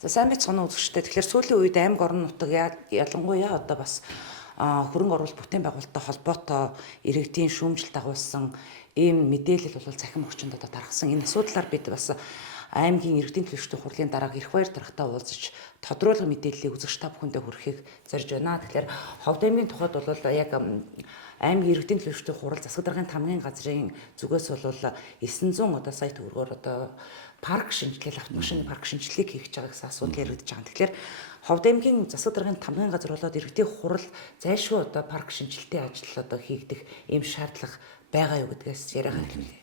За сайн байцгаана уу үзэгчдээ. Тэгэхээр сүүлийн үед аймаг орон нутаг ялангуяа одоо бас хөрөнгө оруулалт бүтээн байгуулалттай холбоотой иргэдийн шүүмжил дагуулсан ийм мэдээлэл бол цахим өгчөнд одоо тархсан. Энэ асуудлаар бид бас аймгийн иргэдийн төлөвшөлтийн хурлын дарга Ирэх Баяр даргатай уулзаж тодруулах мэдээллийг үзэгч та бүхэндээ хүргэхийг зорж байна. Тэгэхээр Ховд аймгийн тухайд бол яг аймгийн иргэдийн төлөвшөлтийн хурал засаг даргын тамгын газрын зүгээс бол 900 одоо сая төгрөгөөр одоо парк шинжилэл, автомашины парк шинжилгээг хийх гэж байгаа гэсэн асуудал яригдж байгаа. Тэгэхээр Ховд аймгийн засаг даргын тамгын газар болоод иргэдийн хурал зайлшгүй одоо парк шинжилтийн ажил одоо хийгдэх ийм шаардлага байгаа юу гэдгээс яриагаар хэлвэл.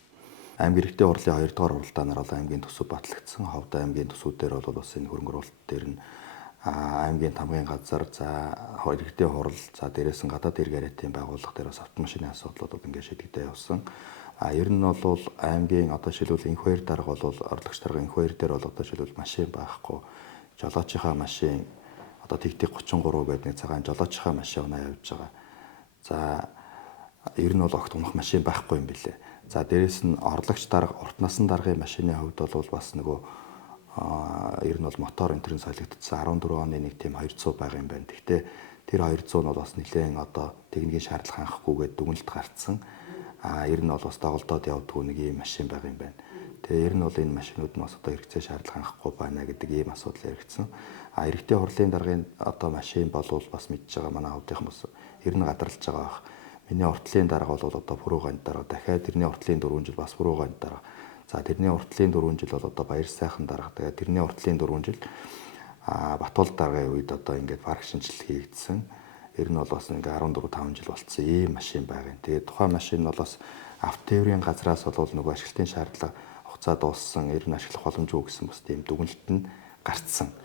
Аймгийн иргэдийн хурлын 2 дугаар уралдаанаар бол аймгийн төсөв батлагдсан. Ховд аймгийн төсвүүдээр бол бас энэ хөрөнгө оруулалт дээр нь аймгийн тамгын газар, за иргэдийн хурал, за дээрээс нь гадаад эрг яриатын байгууллага дээр бас автомашины асуудлууд ингээд шийдэгдээ явсан. Ер нь бол аймгийн одоо шилбэл энх баяр дарга бол орлогч дарга энх баяр дээр бол одоо шилбэл машин байхгүй. Жолоочийнхаа машин одоо тэгтэг 33 гэдэг нэг цагаан жолоочийнхаа машин унаа явж байгаа. За ер нь бол огт унах машин байхгүй юм билэ. За дээрээс нь орлогч дарга урт насны даргын машины хувьд бол бас нөгөө ер нь бол мотор энтрийн солигдсон 14 оны нэг тийм 200 байгаа юм байна. Гэхдээ тэр 200 нь бол бас нэлээд одоо техникийн шаардлага хангахгүйгээд дүгнэлт гарцсан. Ер нь бол бас доголдоод явдггүй нэг ийм машин байгаа юм байна. Тэгээ ер нь бол энэ машинууд нь бас одоо хэрэгцээ шаардлага хангахгүй байна гэдэг ийм асуудал яригдсан. Иргэдийн хурлын даргын одоо машин болвол бас мэдж байгаа манай хавдынхан бас ер нь гадарлаж байгаа бах. Миний уртлын дарга бол одоо Пүрэв ганд дарга. Дахиад тэрний уртлын 4 жил бас Пүрэв ганд дарга. За тэрний уртлын 4 жил бол одоо Баяр сайхан дарга. Тэгээд тэрний уртлын 4 жил Батуул даргын үед одоо ингээд парк шинжилгээ хийгдсэн. Ер нь бол бас ингээ 14-5 жил болцсон ийм машин байгаа юм. Тэгээд тухайн машин нь бол бас автотээврийн газраас бол нөгөө ашиглалтын шаардлага хугацаа дууссан, ер нь ашиглах боломжгүй гэсэн бас тийм дүгнэлт нь гарцсан.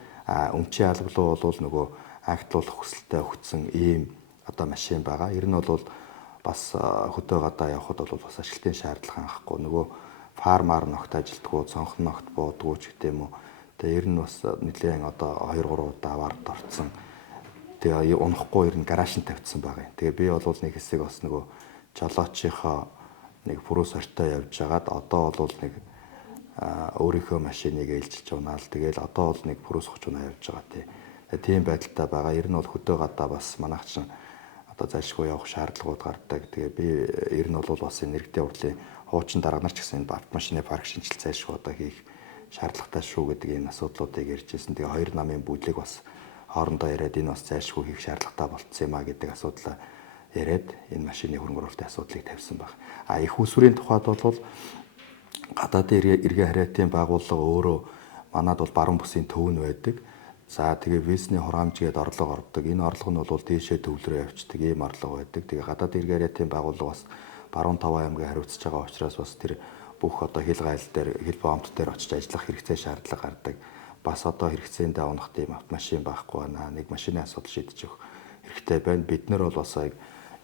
Өмчийн албалуу бол нөгөө агтлуулах хүсэлтэд өгсөн ийм одоо машин байгаа. Ер нь бол бас хөдөө гадаа явхад бол бас ашиглалтын шаардлага хангахгүй нөгөө фармаар ногт ажилтгуу, цонхон ногт буудгуу ч гэдэг юм уу. Тэгээд ер нь бас нэлээд одоо 2-3 удаа аваард орцсон. Тэгээ унахгүй ер нь гараашнд тавьчихсан байгаа юм. Тэгээ би бол нэг хэсэг бас нөгөө жолоочийнхоо нэг Пүрэв сортой явж байгаад одоо бол нэг өөрийнхөө машиныг ээлжилж унаал. Тэгээл одоо бол нэг Пүрэв сохч унаа явж байгаа тий. Тийм байдалтай байгаа. Ер нь бол хөдөө гадаа бас манайх чинь одоо зайлшгүй явах шаардлагууд гардаг. Тэгээ би ер нь бол бас энэ иргэдийн хурлын хуучин дарга нар ч гэсэн энэ автомашины парк шинжилт зайлшгүй одоо хийх шаардлагатай шүү гэдэг энэ асуудлуудыг ярьж ирсэн. Тэгээ хоёр намын бүлэг бас хоорондоо яриад энэ бас зайлшгүй хийх шаардлагатай болцсон юм а гэдэг асуудлаа яриад энэ машины хөрөнгө оруулалтын асуудлыг тавьсан баг. Их усврын тухайд бол гадаадын эргээ хариатын байгууллага өөрөө манад бол баруун бүсийн төв нь байдаг. За тэгээ визний хураамжгээд орлого ордог. Энэ орлого нь бол дээшээ төвлөрөө явцдаг ийм орлого байдаг. Тэгээ гадаадын эргээ хариатын байгууллага бас баруун таваа аймгийг хариуцж байгаа учраас бас тэр бүх одоо хил гайл дээр, хил бомт дээр очиж ажиллах хэрэгцээ шаардлага гардаг. Бас одоо хэрэгцээндээ унах тийм автомашин байхгүй байна. Нэг машины асуудал шийдэж өгөх хэрэгтэй байна. Бид нар бол бас энэ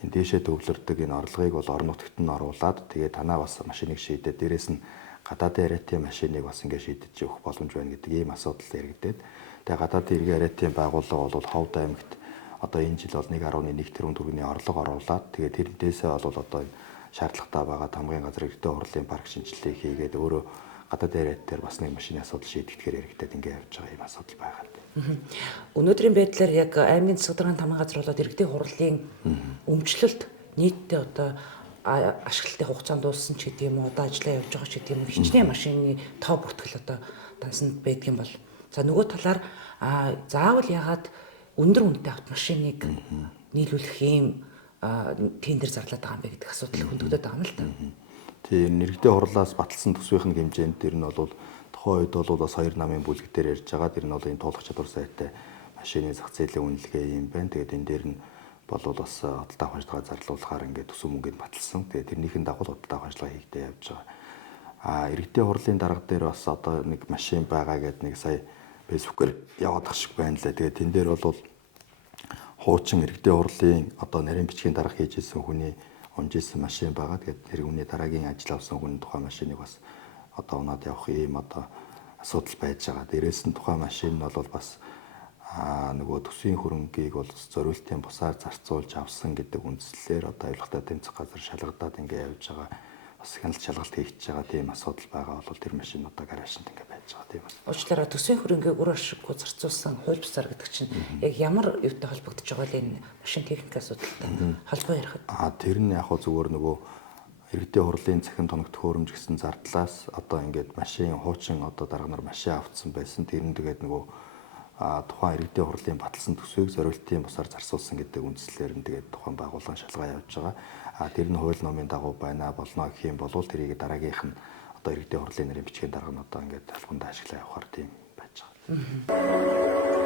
дээшээ төвлөрдөг энэ орлогыг бол орон нутагт нь оруулаад тэгээ танаа бас машиныг шийдээд дээрэс нь гадаадын яриатын машиныг бас ингэ шийдэж өгөх боломж байна гэдэг ийм асуудал яригдээд тэгээ гадаадын эргээ яриатын байгууллага бол Ховд аймагт одоо энэ жил бол 1.1 тэрбум төгрөгийн орлого оруулаад тэгээ тэрнээсээ бол одоо шаардлагатай байгаа тамгын газар иргэдийн хурлын парк шинжилгээ хийгээд өөрөө гадаад яриатаар бас нэг машины асуудал шийдэгдэхээр яригдаад ингэ явж байгаа юм асуудал байгаа. Өнөөдрийн байдлаар яг аймгийн засаг даргын тамгын газар болоод иргэдийн хурлын өмчлөлт нийтдээ одоо ашиглалтын хугацаанд дууссан ч гэдэг юм уу, одоо ажиллаа явж байгаа ч гэдэг юм уу, хичнээн машины тоо бүртгэл одоо дансанд байдаг юм бол. За нөгөө талаар заавал ягаад өндөр үнэтэй автомашиныг нийлүүлэх юм тендер зарлаад байгаа юм бэ гэдэг асуудал хөндөгдөд байгаа юм л та. Тийм иргэдийн хурлаас баталсан төсвийн хэмжээнд тэр нь бол тухайн үед бол бас хоёр намын бүлэг дээр ярьж байгаа. Тэр нь бол энэ туулах чадвар сайтай машины зах зээлийн үнэлгээ юм байна. Тэгээд энэ дээр нь бол бас худалдаа авах ажиллагаа зарлуулахаар ингээд төсөв мөнгөнд баталсан. Тэгээд тэрнийхэн дагуу худалдаа авах ажиллагаа хийгдээ явж байгаа. Иргэдийн хурлын дарга дээр бас одоо нэг машин байгаа гэдэг нэг сая фэйсбүүкээр яваад ах шиг байна лээ. Тэгээд тэн дээр бол хуучин иргэдийн хурлын одоо нарийн бичгийн дарга хийжсэн хүний унжсэн машин байгаа. Тэгээд тэр хүний дараагийн ажил авсан хүний тухайн машиныг бас одоо унаад явах ийм одоо асуудал байж байгаа. Дээрээс нь тухайн машин нь бол бас нөгөө төсвийн хөрөнгийг бол зориултын бусаар зарцуулж авсан гэдэг үндслээр одоо авилгатай тэмцэх газар шалгадаад ингэ явж байгаа бас хяналт шалгалт хийж байгаа тийм асуудал байгаа бол тэр машин одоо гаражинд ингээ байж байгаа тийм бас. Уучлаарай төсвийн хөрөнгөийг үр ашиггүй зарцуулсан хууль бусаар гэдэг чинь яг ямар юутай холбогдож байгаа вэ энэ машин техник асуудалтай холбоо ярихад? Тэр нь яг хөө зүгээр нөгөө иргэдийн хурлын цахим тоногт хөөрөмж гэсэн зардлаас одоо ингээд машин хуучин одоо дарга нар машин авцсан байсан. Тэр нь тэгээд нөгөө тухайн иргэдийн хурлын баталсан төсвийг зориултын бусаар зарцуулсан гэдэг үндслээр нь тэгээд тухайн байгууллага шалгаа явуулж байгаа. Тэр нь хууль номын дагуу байна болно гэх юм бол тэрийг дараагийнх нь одоо иргэдийн хурлын нэрийн бичгийн дарга нь одоо ингээд албанд ашиглаа явахаар тийм байж байгаа.